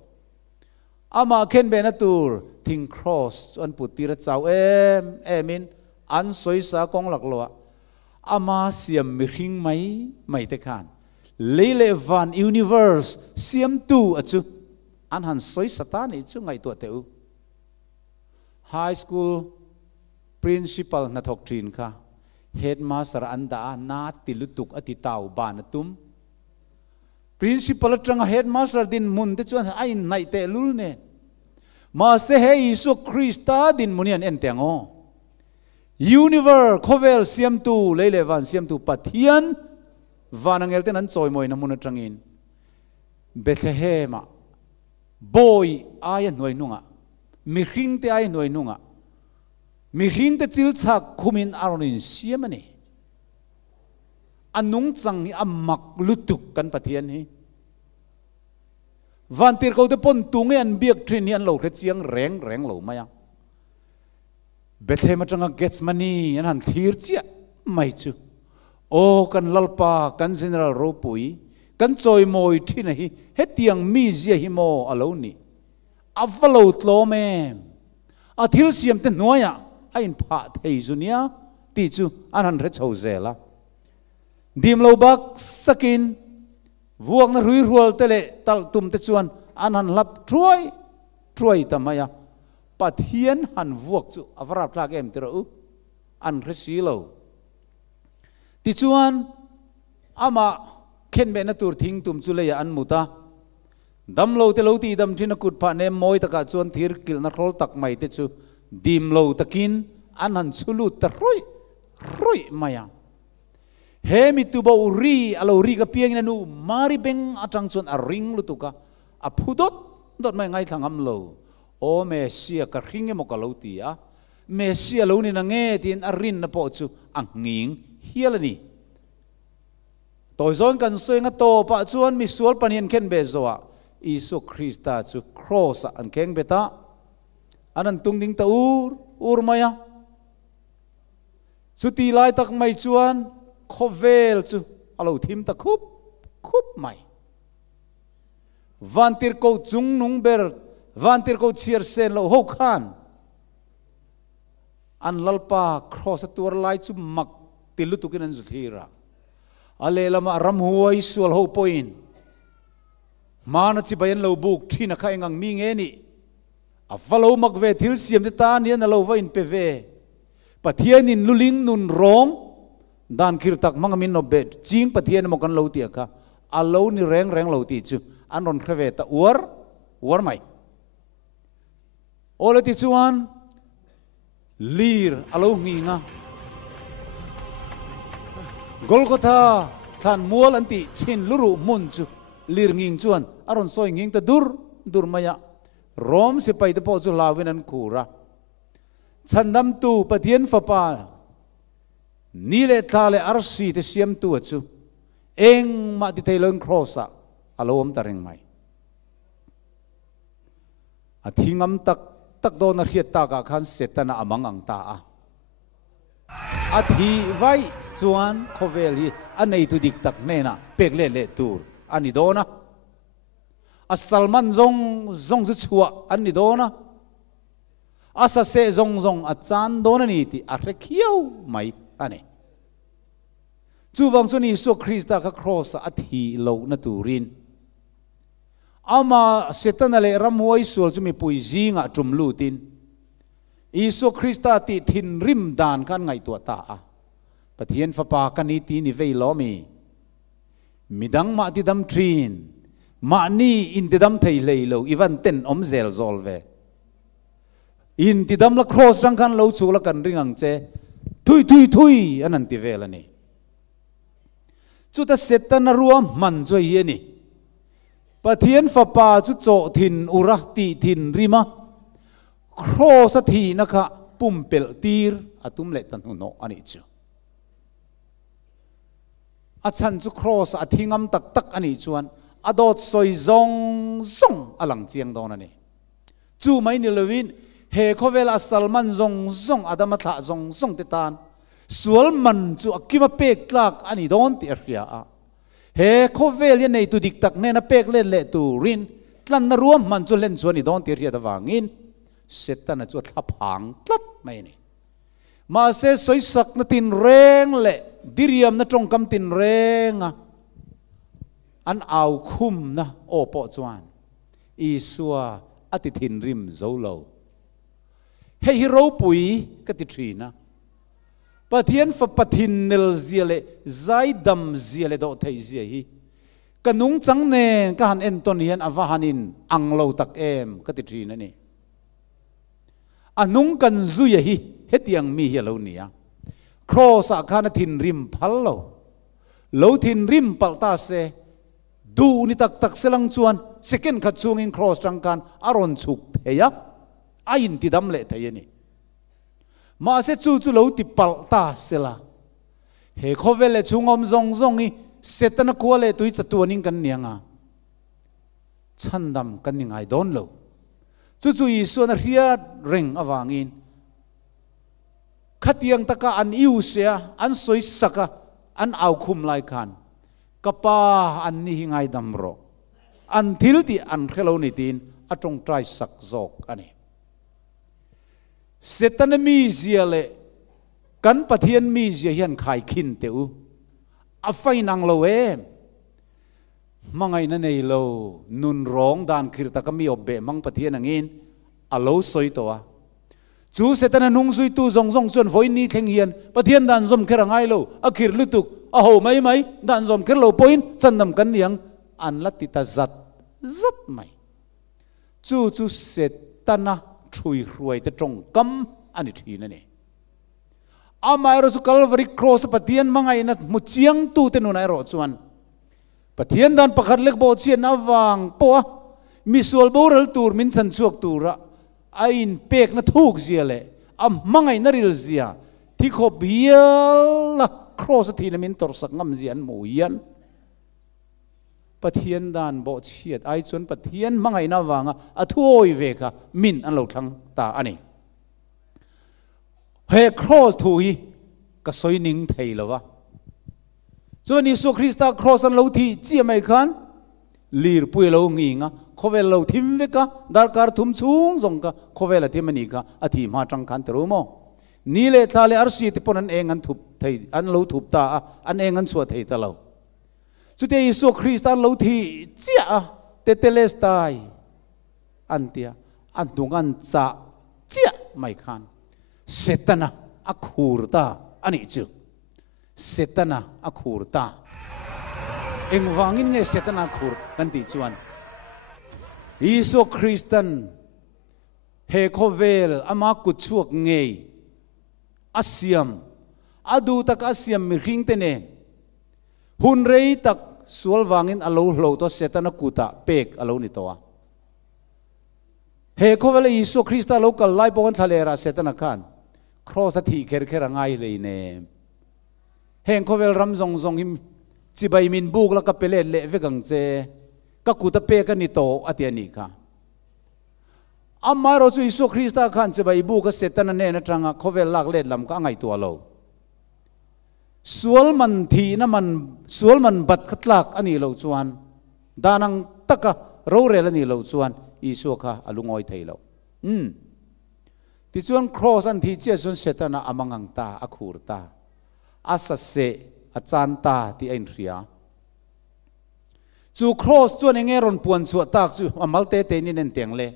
ama khen be na tur thing cross chuan putira chaw emin an soi sa kong lak lo ama siam mi hring mai te khan leile van universe siam tu achu an han soi satani chu ngai to teu high school principal na thok thin kha headmaster anda na tilutuk ati tau ban tum principal atanga headmaster din mun te chuan ai nai te lul ne mà sẽ hay Isu Christa din munian en tengo universe khovel siam tu leile van siam tu pathian van angel ten an choi moi na mun atangin Bethlehem boy ai noi nunga mi hring te ai noi nunga mi hring te chil chak khumin aronin siam ani anung chang hi amak lutuk kan pathian hi van tir ko te pon tunge an biak trin an lo khe chiang reng lo maya Bethlehem atanga gets money an han thir chia mai chu o kan lalpa kan general ropui kan choi moi thina hi hetiang mi zia hi mo aloni avalo tlome a thil siam te noya a in pha thei zunia ti chu an han re chho zela dim lo bak sakin vuak na rui rual tele tal tum te chuan an han lap truai tamaya pathian han vuak chu avara plak em te ro an re silo ti chuan ama khen be na tur thing tum chu le an muta dam lo te lo ti dam thin kut pha ne moi taka chuan thir kil na rol tak mai te chu dim lo takin an han chulu ta roi maya he mi tu bo ri alo ri ka piang na nu mari beng atang chuan a ring lu tuka a phudot dot mai ngai thangam lo o Mesia ka ringe mo ka lo ti a Mesia lo ni na nge tin a rin na po chu ang nging hialani toy zon kan soinga to pa chuan mi sual panian khen be zoa Isu Christa chu cross an keng beta anan tung ding ta ur maya chu ti lai tak mai chuan khovel chu alo thim ta khup mai vantir ko chung nung ber vantir ko chiar sen lo ho khan an lalpa cross tur lai chu mak tilu tukin an zuthira ale lama ram huai sual ho point mana chi bayan lo buk thina kha engang mi nge ni a falo mak ve thil siam te ta ni na lo va in pe ve pathian in luling nun rong dan khir tak mangamin no bet ching pathian mo kan lo ti kha a lo ni reng lo ti chu anon khave ta war mai ole ti chuan lir alo nginga Golgotha than mual anti chin luru mun chu lir nging chuan aron soi nging ta dur maya rom se pai te po chu lawin an khura chandam tu pathian fapa ni le thale arsi te siam tu chu eng ma ti thailon crossa alom tareng mai athingam tak do na khiat ta ka khan setana amangang ta a athi vai chuan khovel hi anei tu dik tak ne na pek le tur ani dona a salman zong zu chua ani dona asa se zong a chan dona ni ti a rekhiau mai ane chu wang chu ni Isu Christa ka cross a thi lo na turin ama setana le ramwai sul chu mi pui zinga tum lutin Isu Christa ti thin rim dan kan ngai tua ta a pathian fapa kan ni ti ni vei lo mi midang ma ti dam trin ma ni in ti dam thei lei lo even ten om zel zol ve in ti dam la cross rang kan lo chu la kan ringang che thui anan ti vel ani chu ta setana ruam man choi hi ni pathian fapa chu cho thin ura ti thin rima cross thi nakha pumpel tir atum le tan no ani chu achan chu cross athingam tak ani chuan adot soi zong alang chiang don ani chu mai ni lewin he khovel asalman zong adama tha zong te tan sual man chu akima pek tlak ani don ti ria a he khovel ye nei tu dik tak ne na pek le tu rin tlan na ruam man chu len chuan ni don ti ria da wangin setana chu thlapang tlat mai ni ma se soi sak na tin reng le diriam na trong kam tin renga an au khum na opo chuan Isua ati thin rim zolo he hero pui ka ti thina pathian fa pathin nel ziale zai dam ziale do thei zia hi kanung chang ne ka han en ton hian awahanin anglo tak em ka ti thina ni anung kan zuya hi hetiang mi hi lo nia cross a khana thin rim phal lo thin rim palta se du ni tak selang chuan second khat chung in cross tang kan aron chuk theya ain ti dam le thayani ma se chu lo ti palta sela he khovele chungom zong i setana kuale tui chatuaning kan nianga chandam kan ningai don lo chu isu na riat reng awangin khatiang taka an iu sia an soi saka an au khum lai khan kapa an ni hingai dam ro an thil ti an khelo ni tin atong try sak zok ani setana mi zia le kan pathian mi zia hian khai khin teu a fai nang lo em mangai na nei lo nun rong dan khir ta kami obbe mang pathian angin alo soi to a chu setana nung sui tu zong chuan voi ni theng hian pathian dan zom khera ngai lo a khir lutuk a ho mai dan zom kher lo point chandam kan niang an lati ta zat mai chu setana thui ruai te tong kam ani thina ni amai ro chu calvary cross pathian mangai na mu chiang tu te nu nai ro chuan pathian dan pakhat lek bo chian awang po mi sual boral tur min chan chuak tura ain pek na thuk zia le am mangai na ril zia thi kho bial la cross thina min tor sak ngam zian mu yan pathian dan bo chiat ai chuan pathian mangai na wanga athuoi ve ka min an lo thlang ta ani he cross thui ka soi ning thei lawa chuan Isu Krista cross an lo thi chi mai khan lir pui lo ngi nga khovel lo thim ve ka darkar thum chung zong ka khovel a thim ani ka athi ma tang khan teru mo ni le thale arsi ti pon an eng an thup thei an lo thup ta an eng an chua thei ta lo chute Isu Krista lo thi chia te telestai antia an dungan cha chia mai khan setana akhurta ani chu setana akhurta engwangin nge setana khur kan ti chuan Isu Kristan he khovel ama kuchuak nge asiam adu tak asiam mi ring te ne hun rei tak sual wangin alo hlo to setana kuta pek alo ni towa he khovel Isu Krista local lai pon thalera setana khan cross athi kher ngai le ne heng khovel ram zong him chibai min buk la ka pele le ve gang che ka kuta pe ka ni to atiani kha amma ro chu Isu Krista khan chibai buk ka setana ne na tanga khovel lak le lam ka ngai to lo sual man thi na man sual man bat khatlak ani lo chuan danang taka ro rel ani lo chuan Isu kha alungoi thei lo ti chuan cross an thi che sun setana amangang ta akhur ta asase achanta ti ein ria chu cross chuan engeron puan chu tak chu amalte te ni nen teng le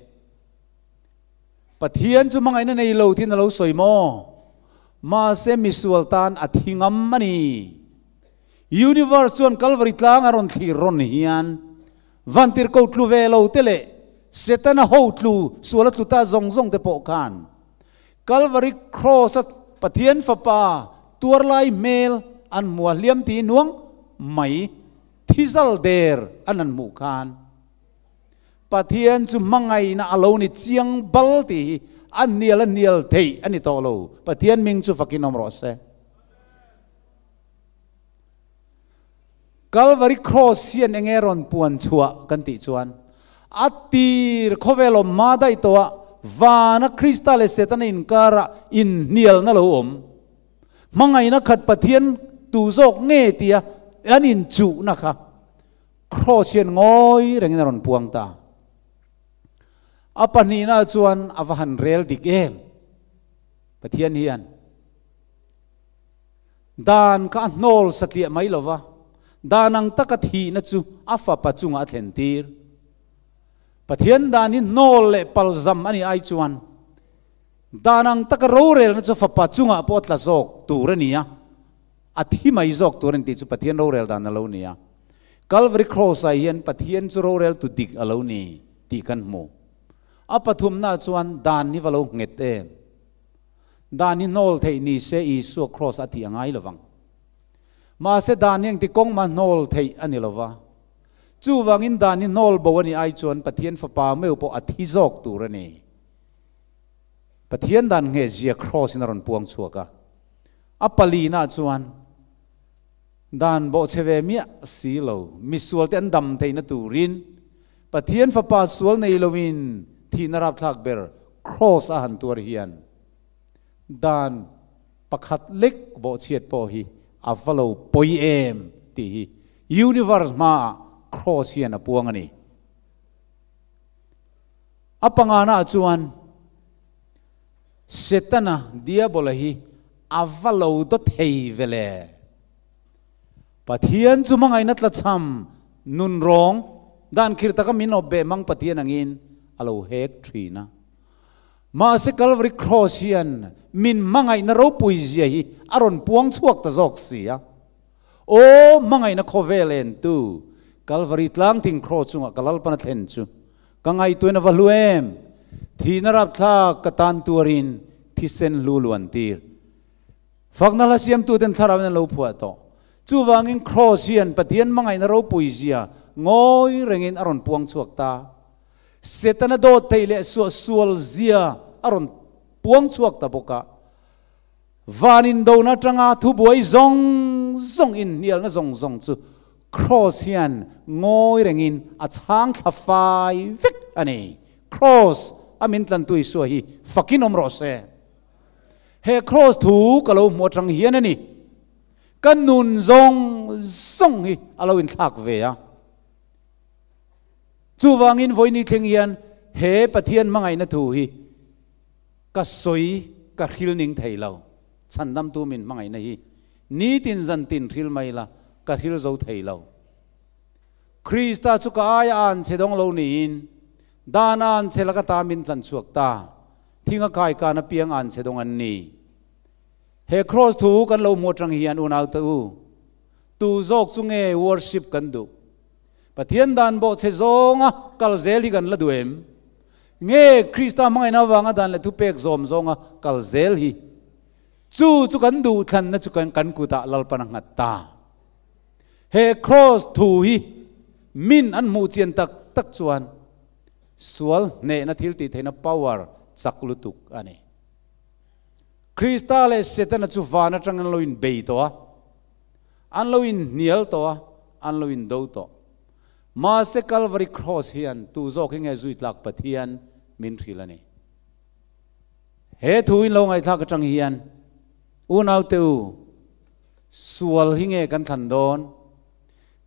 pathian chu mangai na nei lo thin lo soimo ma se misual tan athingam mani universe chuan calvary tlang aron thlir ron hian vantir ko tlu ve lo tele setana ho tlu suala tlu ta zong te po kan calvary cross pathian fapa turlai mel an mualiam ti nuang mai thizal der anan mu khan pathian chu mangai na alo ni chiang bal ti an nial thei ani to lo pathian ming chu fakinom ro se calvary cross hian engeron puan chua kan ti chuan atir khovelo ma dai to vana kristale setana in kara in nial na lo om mangai na khat pathian tu zok nge tia anin chu na kha cross hian ngoi rengin ron puang ta apani na chuan avahan rel dik em pathian hian dan ka nol satlia mai lova danang takathi na chu afa pachunga thlentir pathian danin nol le palzam ani ai chuan danang takaro rel na chu fa pachunga potla zok turania athi mai zok turin ti chu pathian ro rel dan alo nia calvary cross ai hian pathian chu ro rel tu dik alo ni ti kan mu apathum na chuan dan ni valo nget em dan ni nol thei ni se Isu cross ati angai lawang ma se dan yang ti kong ma nol thei ani lawa chu wangin dan ni nol bo ani ai chuan pathian fa pa meu po athi jok tur ani pathian dan nge zia cross in ron puang chuaka apali na chuan dan bo cheve mia si lo misual ten dam thei na turin pathian fa pa sual nei lovin thi narap thak ber cross a han tur hian dan pakhat lek bo chiat po hi a follow poi em ti universe ma cross hian a puang ani apangana chuan setana diabola hi a follow do thei vele pathian chu mangai na tla cham nun rong dan khirta ka min obbe mang pathian angin alo hek thina ma se Calvary cross hian min mangai na ro pui zia hi aron puang chuak ta jok sia o mangai na khovelen tu Calvary tlang ting cross chunga kalal pana thlen chu kangai tuina valuem thina rap thla katan turin thisen luluan tir faknala siam tu den tharaw na lo phua to chu wangin cross hian pathian mangai na ro pui zia ngoi rengin aron puang chuak ta setana do teile sual zia aron puang chuak ta boka vanin do na tanga thu buai zong in nial na zong chu cross hian ngoi rengin a chang thafai vek ani cross amin tlan tui so hi fakin omro se he cross thu kalo mo tang hian ani kan nun zong hi alo in thak ve ya chu wangin voini thleng hian he pathian mangai na thu hi ka soi ka khil ning theilo chandam tu min mangai na hi ni tin zan tin khil mai la ka khil zo theilo Krista chu ka ai an chedong lo ni in danan chelaka ta min tlan chuak ta thinga kai ka na piang an chedong an ni he cross thu kan lo mo tang hian unau tu zok chunge worship kan du pathian dan bo che zonga kal zel hi kan la duem nge Krista mangai na wanga dan le tu pek zom zonga kal zel hi chu kan du thlan na chu kan ku ta lal panang ta he cross thu hi min an mu chen tak chuan sual ne na thil ti theina power chaklutuk ani Krista le setana chu vana tang an loin bei to an loin nial to an loin do to ma se Calvary cross hian tu zok hinge zui tlak pathian min thilani he thuin lo ngai thak atang hian unau teu sual hinge kan than don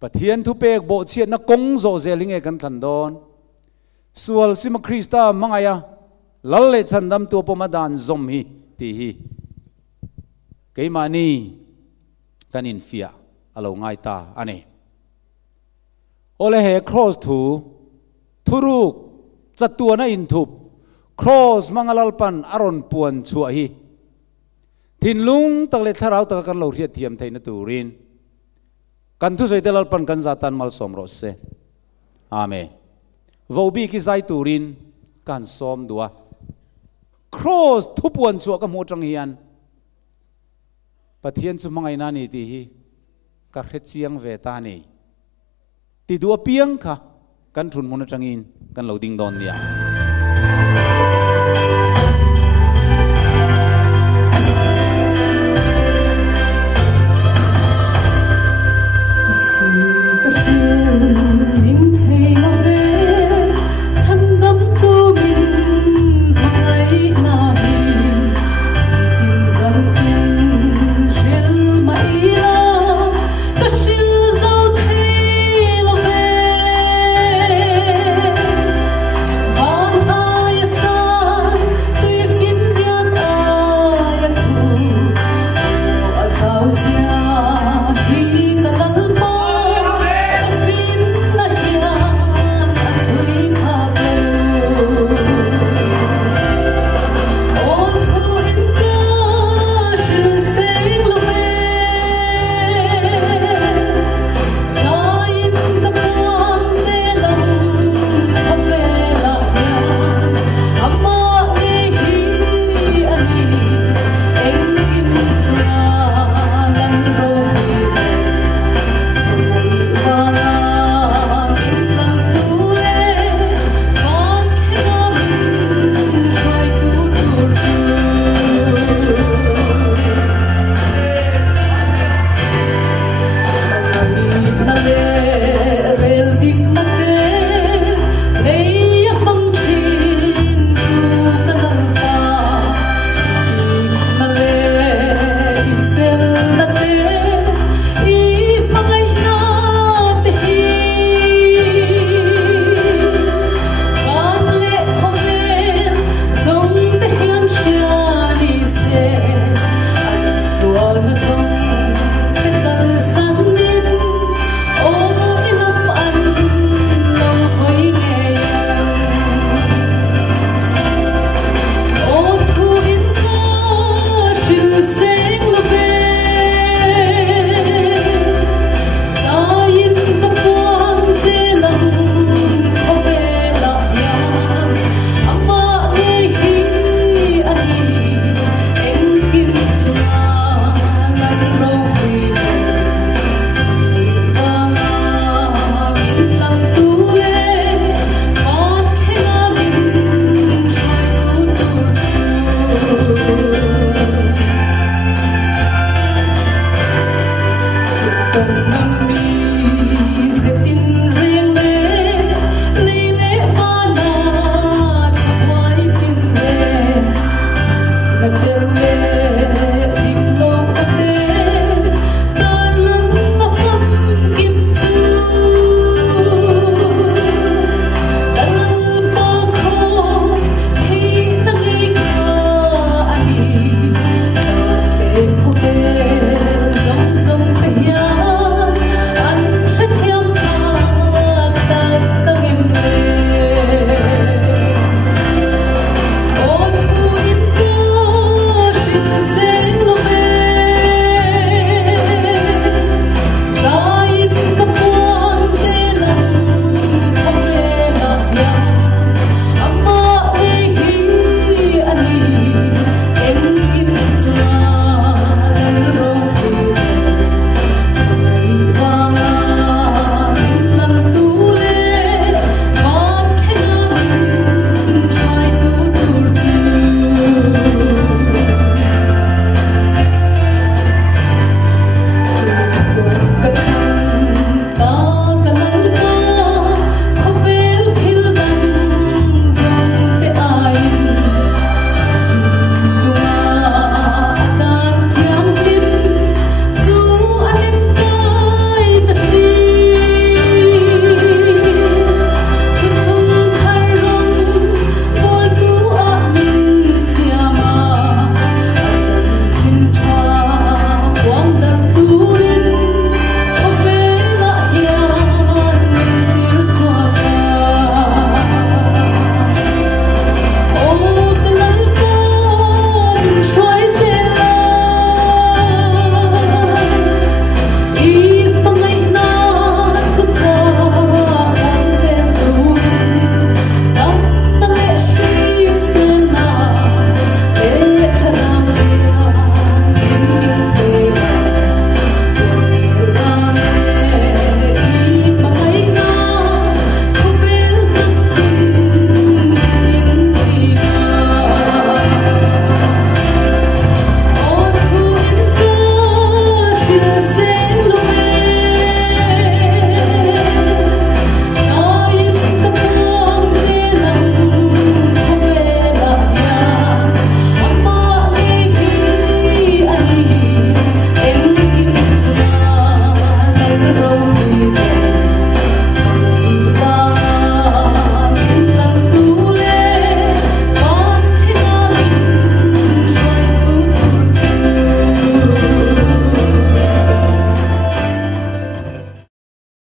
pathian thu pek bo chiat na kong zo zel hinge kan than don sual sima Krista mangaya lalle chandam tu pomadan zom hi ti hi keimani kanin fia alo ngai ta ani ole he cross thu thuruk chatuana in thup cross mangalal pan aron puan chua hi thin lung takle tharau tak kan lo riat thiam theina turin kan thu soitelal pan kan zatan mal somro se amen vobi ki zai turin kan som dua cross thu puan chua ka mo tang hian pathian chu mangai na ni ti hi ka khet chiang ve ta ni ti dua piang kha kan thun mun atangin kan lo ding don nia